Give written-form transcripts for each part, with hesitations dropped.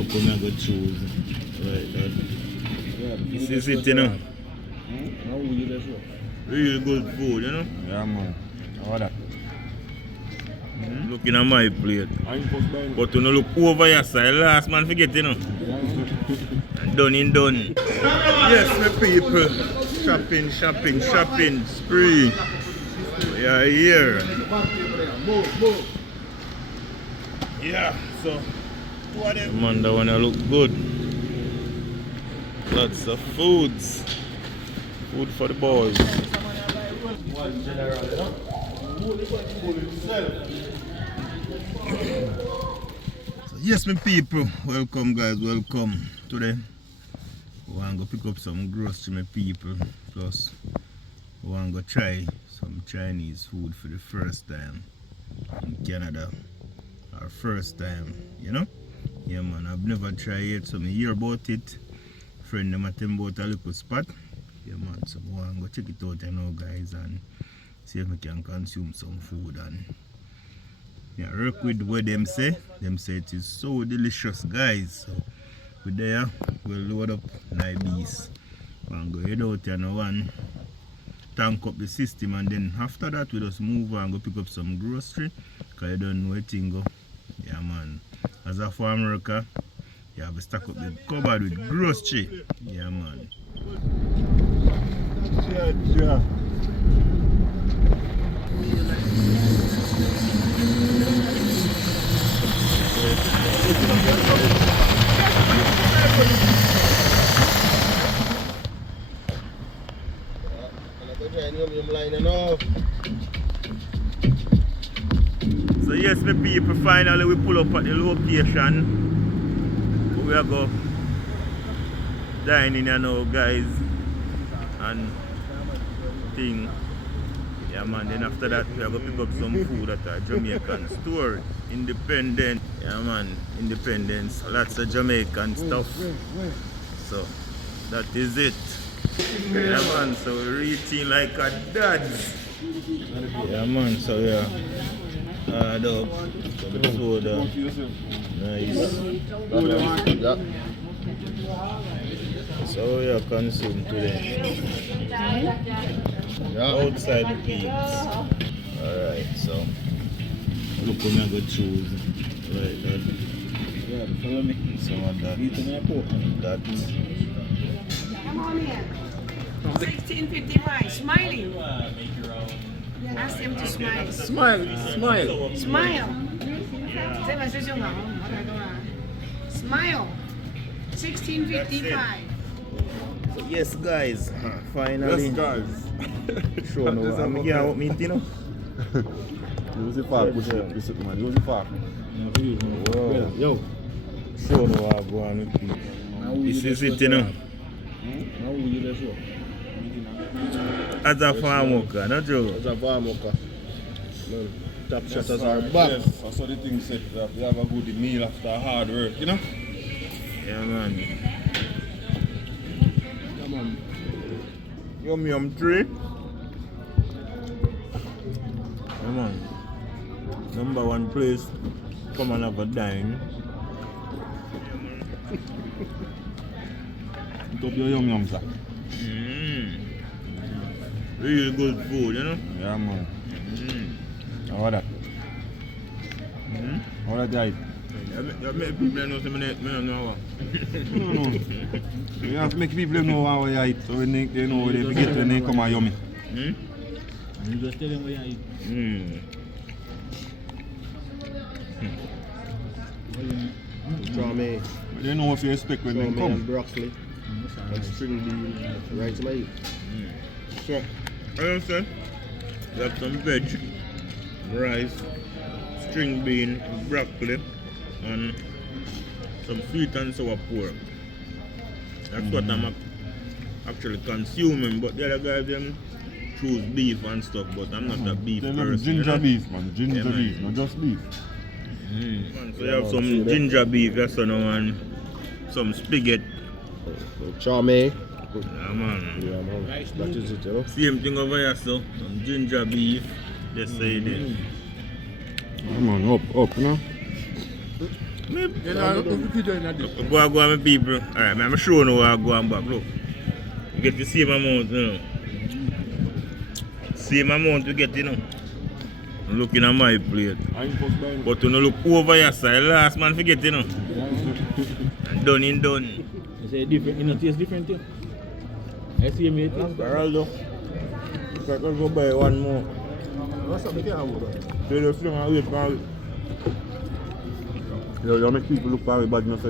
look how I go choose. Right, that. This is it, you know. Real good food, you know. Yeah, man. How that? Looking at my plate. But you know, look over your side. Last man forget, you know. Done in done. Yes, my people. Shopping spree. We are here. Yeah, so man, that one look good. Lots of foods. Food for the boys. So yes, my people, welcome guys, welcome. Today we want to go pick up some groceries, my people. Plus we want to go try some Chinese food for the first time in Canada. Our first time, you know? Yeah man, I've never tried it, so I hear about it. Friend them at them about a little spot. Yeah man, so we want to go check it out, you know guys, and see if we can consume some food. And yeah, work with what them say it is so delicious guys. So we there, we'll load up bees and go head out and one tank up the system, and then after that we just move and go pick up some grocery, because you don't know where thing go. Yeah man, as a farm worker you have to stack up the cupboard with grocery. Yeah man. Yeah. So yes, my people, finally we pull up at the location. We are go dining, you know guys, and thing. Yeah man, then after that we are going to pick up some food at a Jamaican store. Independent. Yeah man, independence. Lots of Jamaican stuff. So that is it. Yeah man, so we're eating like a dads. Yeah man, so yeah. Dog. Soda. Nice. Yeah. So we are consumed today. Yeah. Outside the peeps. Alright, so look how I go choose. Right, that. Yeah, follow me. Some of that. That. Come on in. 1655, smiling. Ask him to smile. Smile. Smile. Smile. 1655. So yes guys, finally. Yes guys. Show no I'm here out me, you know. Use the fork, push it. This is man. Use the fork. Wow. Yo. Show no I go on with people. This is it, you know. As a farm worker, not Joe. As a farm worker. Top shutters are back. Yes, that's what the thing said. You have a good meal after hard work, you know? Yeah man. Come on. Yum tree. Yeah man. Number one place. Come and have a dine. Top your yum sir. Really good food, you know? Yeah man. How that? How that you eat? You make people know some minute, I don't know. No. You have to make people know how you eat, so when they know where they forget when they come and yummy. You just tell them where you eat. Drame, They know what you expect when they and come. broccoli, and string bean, right to my eat. So, I understand. You have some veg, rice, string bean, broccoli, and some sweet and sour pork. That's what I'm actually consuming, but the other guys them choose beef and stuff, but I'm not a beef They person. love ginger beef, man. Ginger Yeah, man. beef, not just beef. Man, so you have some ginger beef, yes or no, and some spaghetti. Charme. Yeah, man. Yeah, man. That is it, you know. Same thing over here, so some ginger beef. Just say it. Come on, up, you know. Me, You know, if you doing that. go and go on my people. Alright, man, I'm showing you how I go and back. Look. You get the same amount, you know. Same amount you get, you know. I'm looking at my plate. But when you look over your side, last man forget, you know. Done in done. You say different, you know, taste different too. I see me. Geraldo. If I can go buy one more. What's up, Mickey? How are you? They just fling and wait for it. You make people look for me bad enough.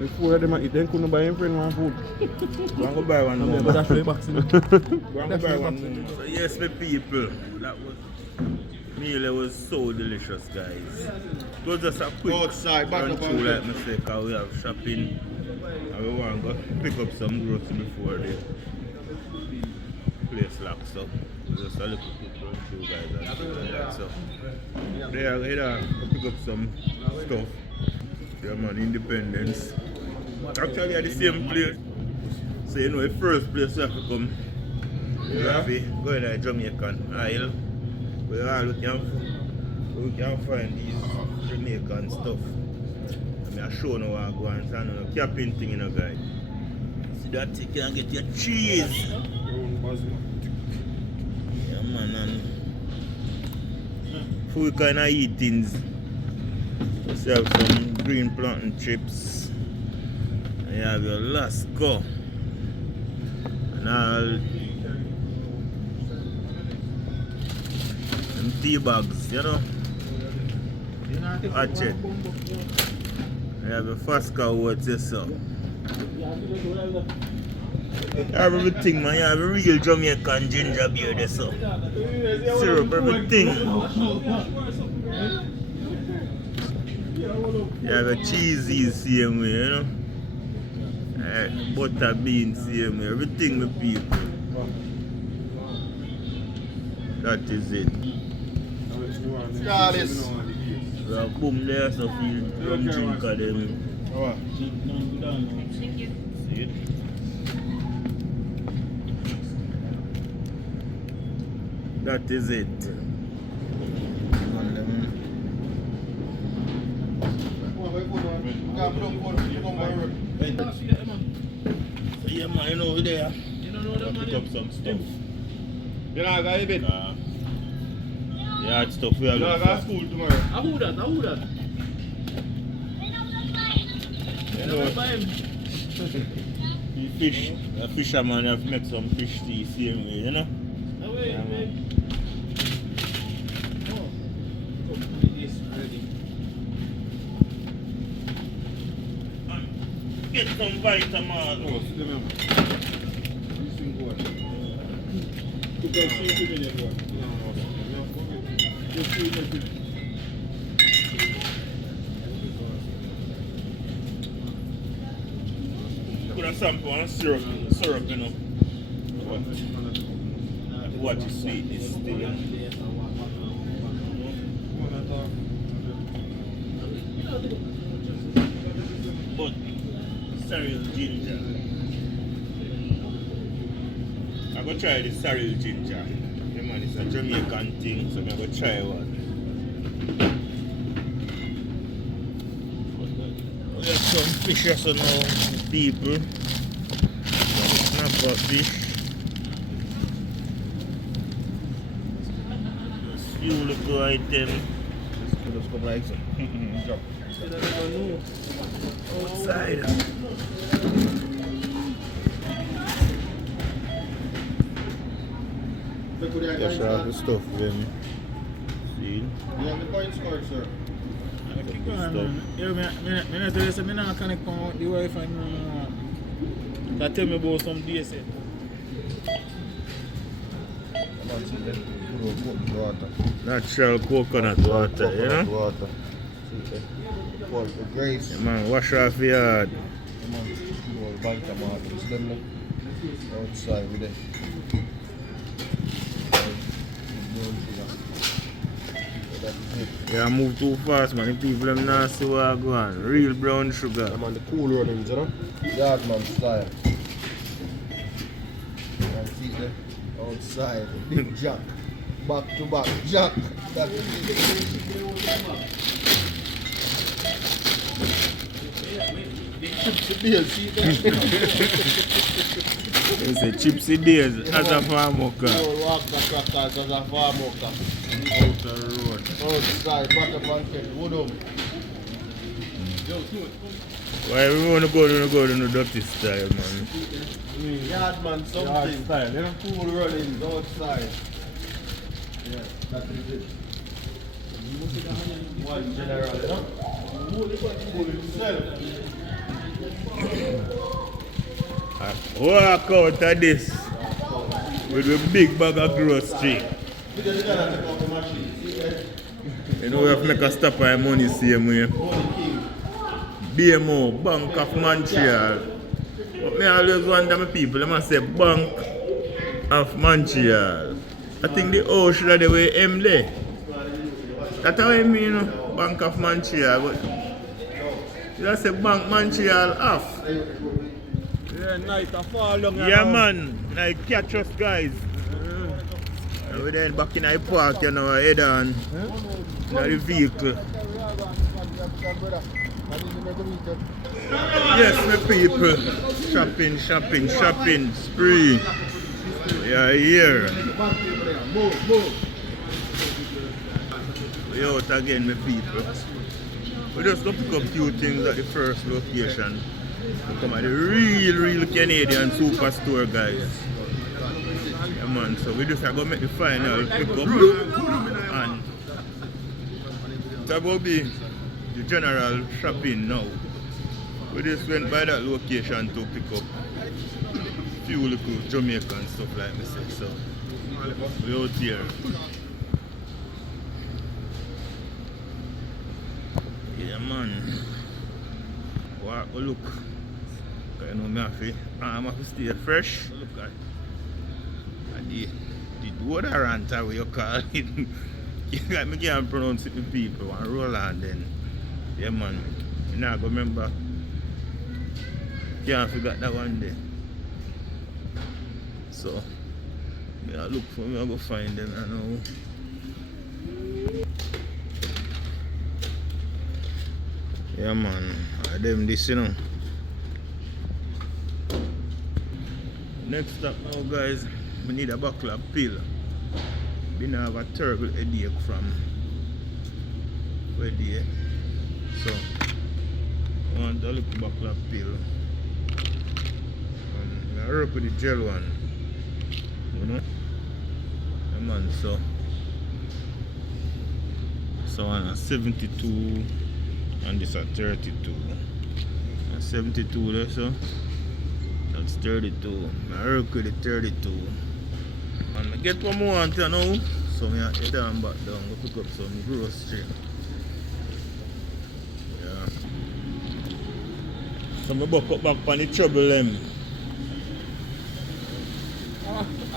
If four of them eat, then couldn't buy him friend one food. Go and go buy one more. But that's way back soon. Go and go buy one more. So yes, my people, that was meal. It was so delicious, guys. It was just a quick Outside, back run up through on like I said, cause we have shopping and we want to go pick up some groceries before the place locks up. Just a little quick run through, guys, and shit like that. So they are here to pick up some stuff. Yeah, man, Independence. Actually, at the same place. So you know, the first place you have to come. You have to go in a Jamaican aisle. Where we can find these Jamaican stuff. I'm showing you how I go and stand on a capping thing, you know, guys. See that you can get your cheese. Yeah, man, and food kind of eat things. Just have some green plantain chips. And you have your Lasco. And all them tea bags, you know. Hatchet. I have a Fasca what's this so. You have everything, man. You have a real Jamaican ginger beer there so. Syrup, everything. You have a cheesy same way, you know. Butter beans same way. Everything with people. That is it. So boom there, so feel rum drink of them. Thank you. See it? That is it. So yeah, man, you know over there. You don't know that Pick man. up some stuff. You know, I got a bit. Yeah, it's stuff we are You know, I looking got for. school tomorrow. Who that? You know, Buy him. the fish, a fisherman have make some fish tea same way, you know? Away, Yeah, man. And get some vitamin. Oh, sit down. You sing good. Put a sample and syrup, you know. What you see is still, you know. But cereal ginger. I'm gonna try the cereal ginger. Yeah, man, it's a Jamaican thing, so I'm gonna try one. We have some fish also now, people. Some snapper fish. Just few little items. Just come like so. Drop. Outside. Just have the stuff then. See? You have the coin score, sir. Keep going, man. Yeah, me not tell you, say me not connect on the Wi-Fi. That tell me about some days. Come on, see that. Good water. Natural coconut water, you know? Water. See that. For the grace. Yeah, man, wash off your head. Come on, all vitamins. Them there. Outside with it. Yeah, I move too fast, man. The people them not see where I go on. Real brown sugar. I'm on the cool runnings, you know? Yardman style. And see there? Outside. Big jack. Back to back. Jack. That is it. Chips and beer, see that? You say Chipsy Days as a farmer. Roll walk the crackers as a farm worker. Out the road. Outside, back up and get wood. Why we want to go to the dirty style, man? Yardman something. Yard style, yeah? Cool runnings outside. Yeah, that is it. One general, you know? Cool himself. Walk out of this with a big bag of grocery. Because you gotta take off the machine. See that? You know we have to make a stop by money same way. Money king. BMO, Bank of Montreal. But me always wonder my people, they must say Bank of Montreal. I think the O should have the way M there. That's how I mean, you know, Bank of Montreal. But you just say Bank Montreal off. Yeah, night a fall down. Yeah, man. Like catch us, guys. And we then back in the park, you know, head on. In the vehicle. Yes, my people. Shopping spree. We are here. We out again, my people. We just go pick up few things at the first location. We come at the real Canadian superstore, guys. Yeah, man. So we just are going to make the final pick up. And that will be the general shopping now. We just went by that location to pick up few little Jamaican stuff like me say. So we out here. Yeah, man. Walk, look. You know me have to stay fresh. Look at the deodorant how you call it. I can't pronounce it to people and roll on then. Yeah, man. I now go remember. Can't forget that one day. So I look for me, I go find them I know. Yeah, man. Them this, you know. Next stop now, guys, we need a buckle of pill. Been have a terrible headache from where they. So I want a little buckle of pill. And I work with the gel one. You know? Yeah, man, so on a 72 and this a 32. And 72 there, so that's 32. I work with the 32. And I get one more want to know. So I head on back down, go pick up some grocery. Yeah. So I buck up back on the trouble them. I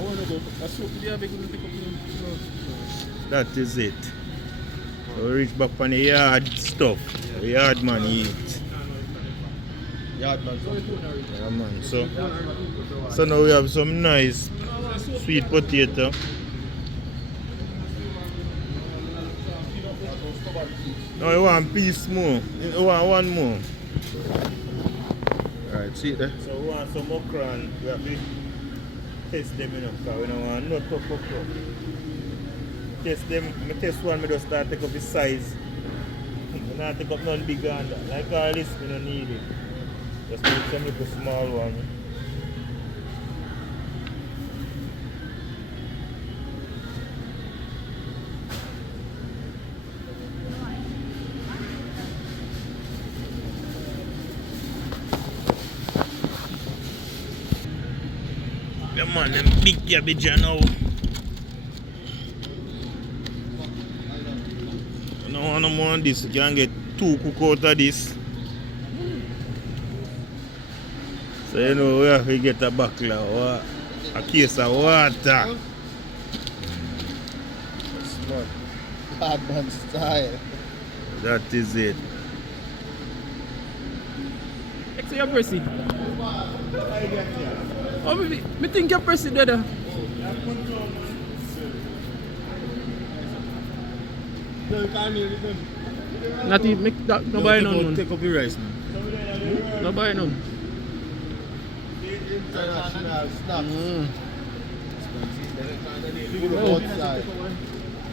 want to go. That's what we are going to pick up. That is it. So we reach back on the yard stuff. The yard man eat. Yardman something. Yeah, man. So now we have some nice sweet potato. Now you want a piece more. You want one more. Alright, see it there? So we want some okra and we have to test them, you know, because we don't want no tough okra. Test them, I test one, I just start take up the size. I don't take up none bigger than that. Like all this, we don't need it. Just need some little small one. Yeah, man, them big cabbage now. I don't want no more of this. You can get 2 cook out of this. So you know we have to get a buckle of a case of water. Smart. Yardman style. That is it. Next to your pressy. Oh, me think your pressy there. Not even make that nobody no. Take up the rice, man. no buy none. International snacks. Oh.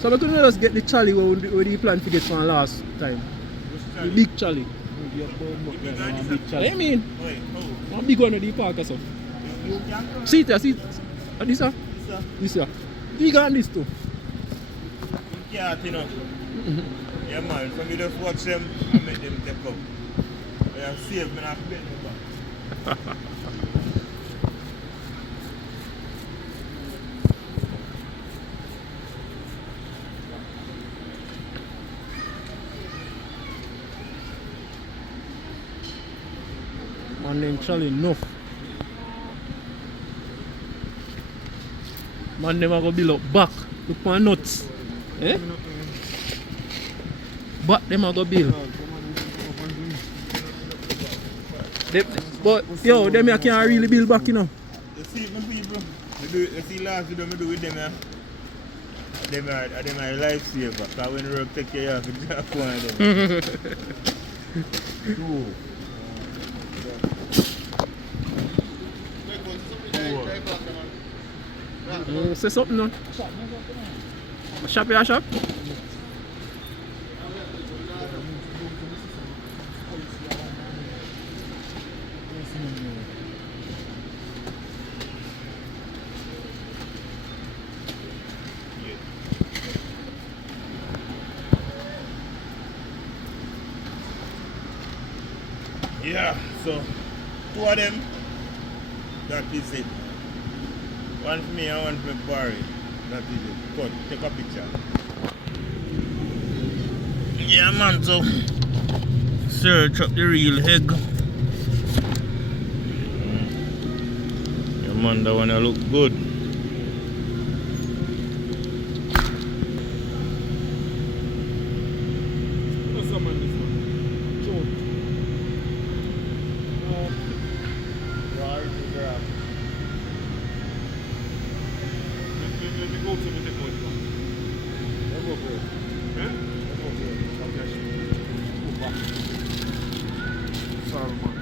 So we couldn't just get the chali where we plan to get from last time. The big chali. What do you mean? One big one with the park or so. See it here, see it. This here? This here. You got this too. You can't, you know. Yeah, man. So we just watch them and make them take up. They are safe, man. I have to bet them back. Man, them chali enough. Man, them a go build up back. Look for nuts. Eh? Back them a go build. But yo, them a can't really build back, you know. You see my people, you see last video I do with them, yeah? Them are lifesaver. Because when you take care of it, just one of them. Say something now. A shop, yeah, shop. Yeah, so 2 of them, that is it. One for me and one for Barry. That is it. Cut, take a picture. Yeah, man, so search up the real egg. Yeah, man, that one look good. What's up, man, this one? Joe. Let me go to the technology one. I'll go for it. Eh? I'll go for it. I'll catch you. Sorry, man.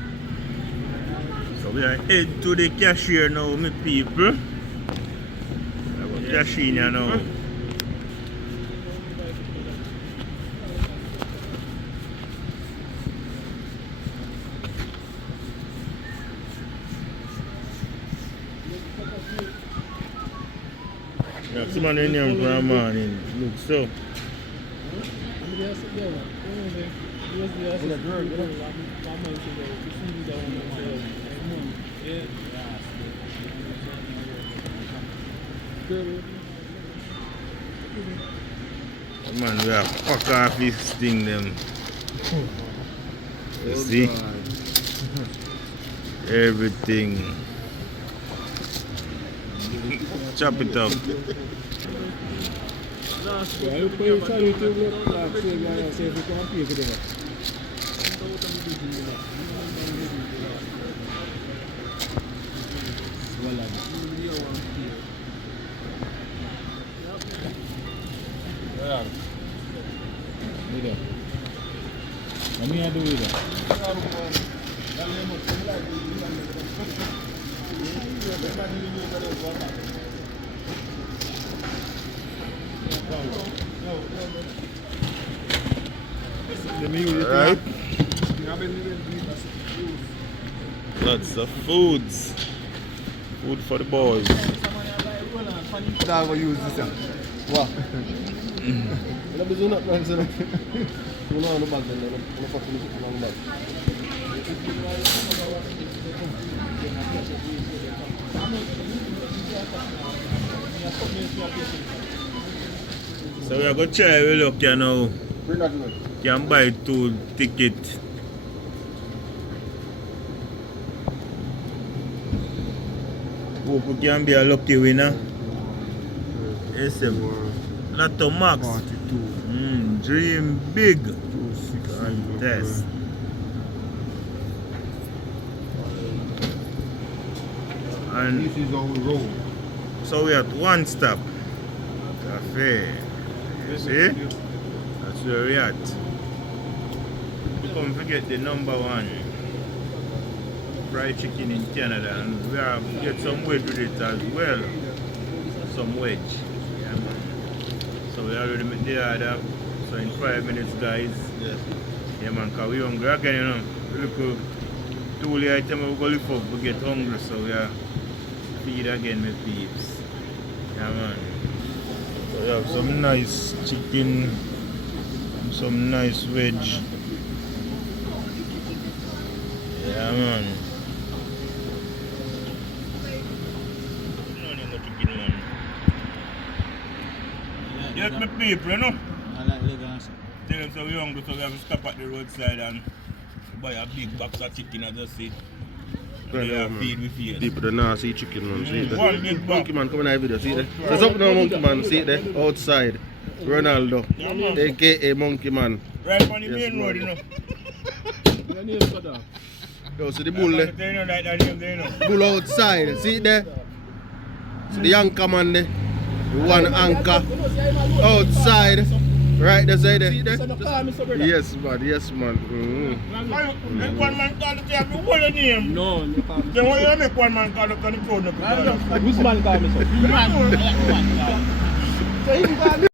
So we are head to the cashier now, my people. I got cashier now. Yeah, someone in here for a morning. Look so. Man, we have fuck off this thing them. You see? Everything. Chop it up. Alright. Lots of foods. Food for the boys. I will use this. What? Let me zoom up, man. So, you know, no bag. No fucking long bag. So we are going to try a look here now. Bring that in. Can buy 2 tickets. Hope we can be a lucky winner. Yes, Lotto Max. 42. Dream big. 260. Contest. And This is how we roll. so we at one stop. Cafe. You see? That's where we at. Don't forget the number 1. fried chicken in Canada, and we have get some wedge with it as well. Some wedge. Yeah, man. So we already made the order. So in 5 minutes, guys. Yes. Yeah, man, because we hungry again, you know. We look tool item we go lift up, we get hungry, so we are feed again, my peeps. Yeah, man. So we have some nice chicken, some nice veg. Yeah, man. Yes, my people, you know. I like legs. Tell them so we hungry, so we have to stop at the roadside and buy a big box of chicken and just sit. And they have feed with feed. People don't know see chicken man, see it there. One big box. Monkey man, come in our video, see it there. There's up now Monkey man, see it there, outside. Ronaldo, aka Monkey man. Right on the Yes, main road, you know. Your name, brother? Yo, see the bull there. They know that name there, you know. Bull outside, see it there? See the anchor man there. The one anchor outside. Right there, see there. Yes man, yes man. Make one man call it, have the whole name. No, you can't. Then why you make one man call it on the phone? Which man call me so?